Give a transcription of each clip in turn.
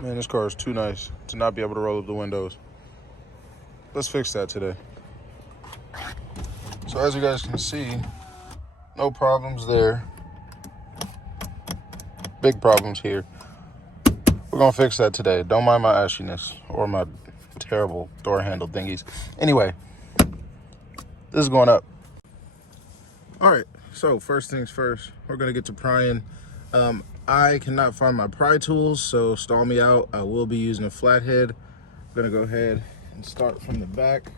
Man, this car is too nice to not be able to roll up the windows. Let's fix that today. So as you guys can see, no problems there. Big problems here. We're gonna fix that today. Don't mind my ashiness or my terrible door handle thingies. Anyway, this is going up. All right, so first things first, we're gonna get to prying. I cannot find my pry tools, so stall me out. I will be using a flathead. I'm gonna go ahead and start from the back.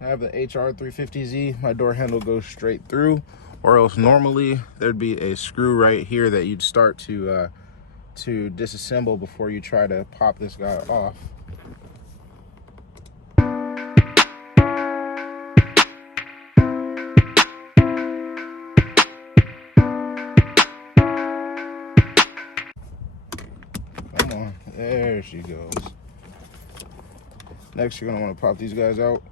I have the HR350Z. My door handle goes straight through, or else normally there'd be a screw right here that you'd start to disassemble before you try to pop this guy off. Come on, there she goes. Next, you're gonna want to pop these guys out.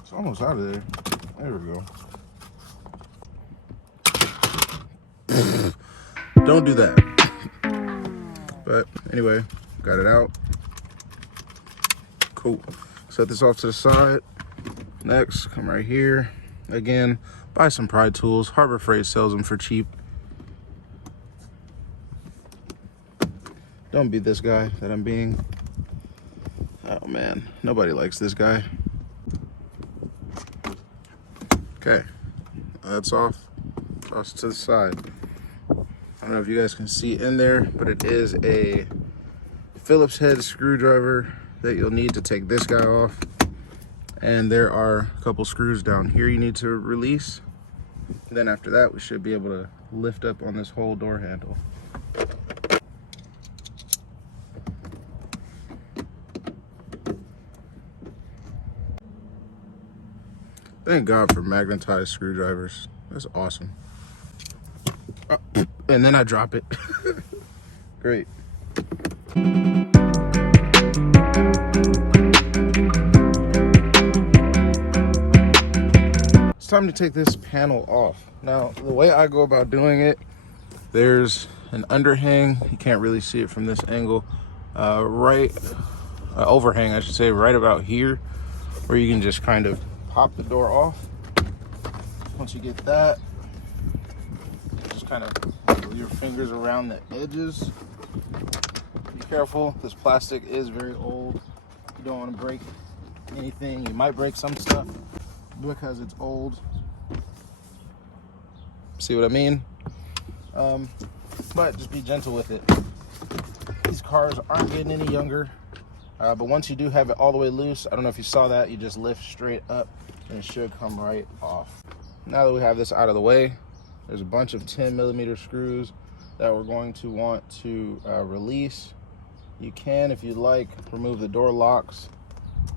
It's almost out of there. There we go. Don't do that. But anyway, got it out. Cool. Set this off to the side. Next, come right here. Again, buy some pry tools. Harbor Freight sells them for cheap. Don't be this guy that I'm being. Oh man, nobody likes this guy. Okay, that's off. Toss it to the side. I don't know if you guys can see in there, but it is a Phillips head screwdriver that you'll need to take this guy off. And there are a couple screws down here you need to release. And then after that, we should be able to lift up on this whole door handle. Thank God for magnetized screwdrivers. That's awesome. Oh, and then I drop it. Great. It's time to take this panel off. Now, the way I go about doing it, there's an underhang. You can't really see it from this angle. Overhang, I should say, right about here, where you can just kind of pop the door off. Once you get that, just kind of wiggle your fingers around the edges. Be careful, this plastic is very old. You don't want to break anything. You might break some stuff because it's old. See what I mean? But just be gentle with it. These cars aren't getting any younger. But once you do have it all the way loose, I don't know if you saw that, you just lift straight up and it should come right off. Now that we have this out of the way, there's a bunch of 10mm screws that we're going to want to release. You can, if you'd like, remove the door locks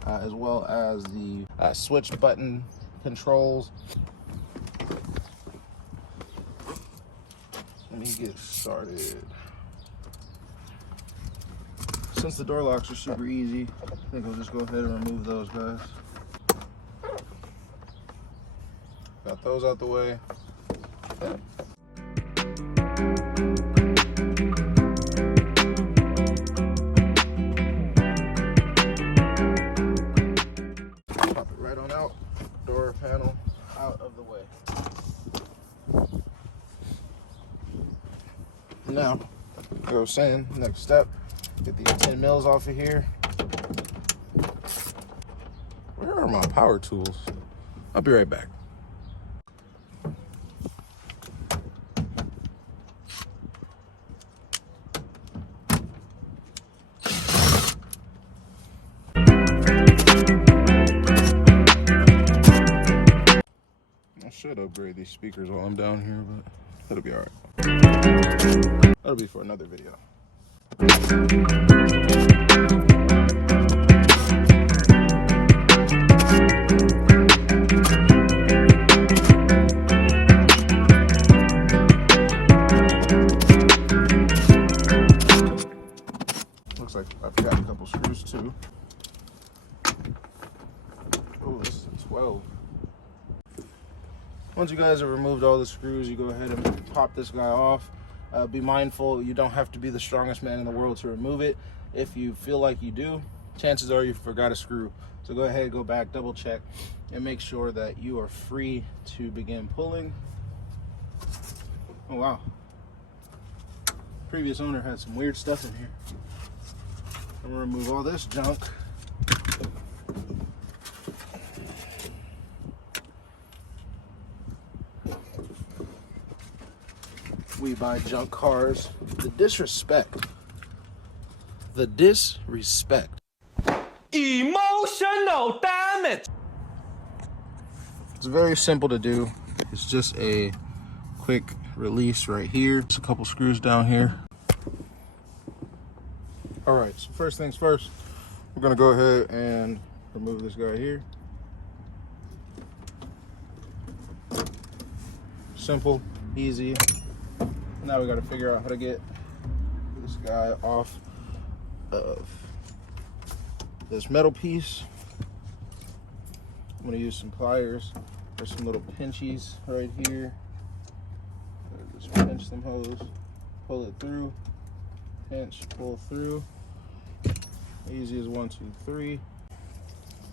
as well as the switch button controls. Let me get started. Since the door locks are super easy, I think we'll just go ahead and remove those guys. Got those out the way. Pop it right on out. Door panel out of the way. Now, like I was saying, next step, get these 10 mils off of here. Where are my power tools? I'll be right back. I should upgrade these speakers while I'm down here, but that'll be all right. That'll be for another video. Looks like I forgot a couple screws too. Oh, this is a 12. Once you guys have removed all the screws, you go ahead and pop this guy off. Be mindful, you don't have to be the strongest man in the world to remove it. If you feel like you do, chances are you forgot a screw. So go ahead, go back, double check, and make sure that you are free to begin pulling. Oh wow. Previous owner had some weird stuff in here. I'm gonna remove all this junk. We buy junk cars. The disrespect. The disrespect. Emotional damage. It's very simple to do. It's just a quick release right here. Just a couple screws down here. All right, so first things first, we're gonna go ahead and remove this guy here. Simple, easy. Now we gotta figure out how to get this guy off of this metal piece. I'm gonna use some pliers. There's some little pinchies right here. Just pinch them hoes, pull it through, pinch, pull through. Easy as 1, 2, 3.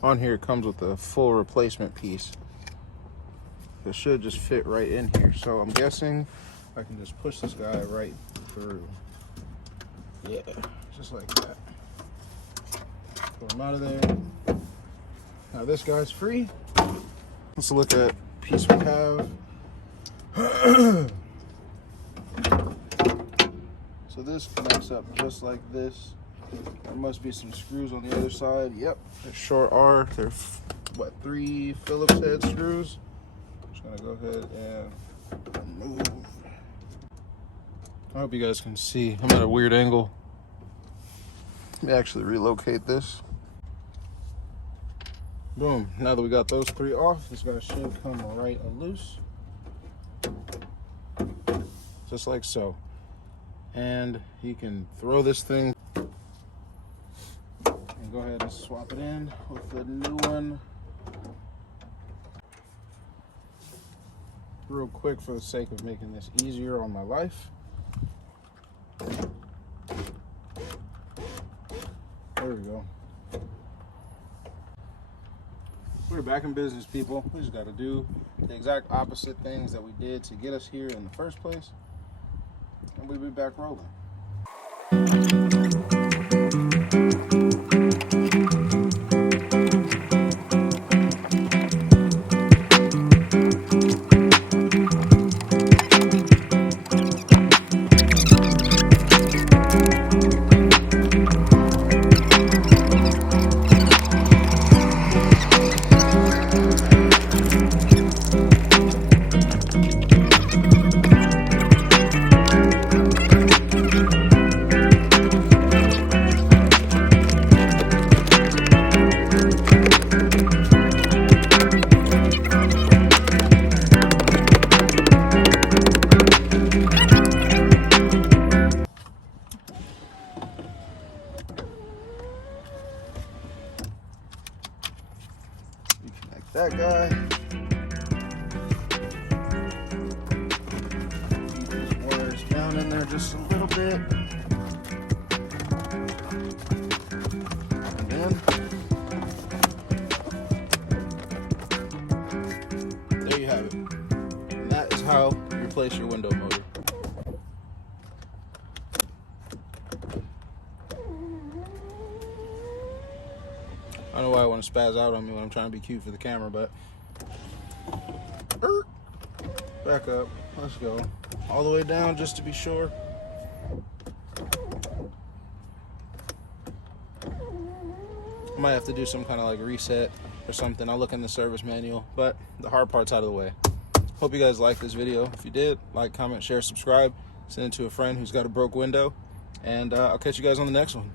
On here it comes with a full replacement piece. It should just fit right in here. So I'm guessing I can just push this guy right through. Yeah, just like that. Pull him out of there. Now this guy's free. Let's look at piece we have. So this connects up just like this. There must be some screws on the other side. Yep, there sure are. They're what, 3 Phillips head screws. Just gonna go ahead and remove. I hope you guys can see. I'm at a weird angle. Let me actually relocate this. Boom. Now that we got those 3 off, this guy should come right loose. Just like so. And you can throw this thing and go ahead and swap it in with the new one. Real quick for the sake of making this easier on my life. There we go. We're back in business, people. We just got to do the exact opposite things that we did to get us here in the first place. And we'll be back rolling. That guy. Keep these wires down in there just a little bit. And then there you have it. And that is how you replace your window motor. I don't know why I want to spaz out on me when I'm trying to be cute for the camera, but back up. Let's go all the way down just to be sure. I might have to do some kind of like reset or something. I'll look in the service manual, but the hard part's out of the way. Hope you guys liked this video. If you did, like, comment, share, subscribe, send it to a friend who's got a broke window, and I'll catch you guys on the next one.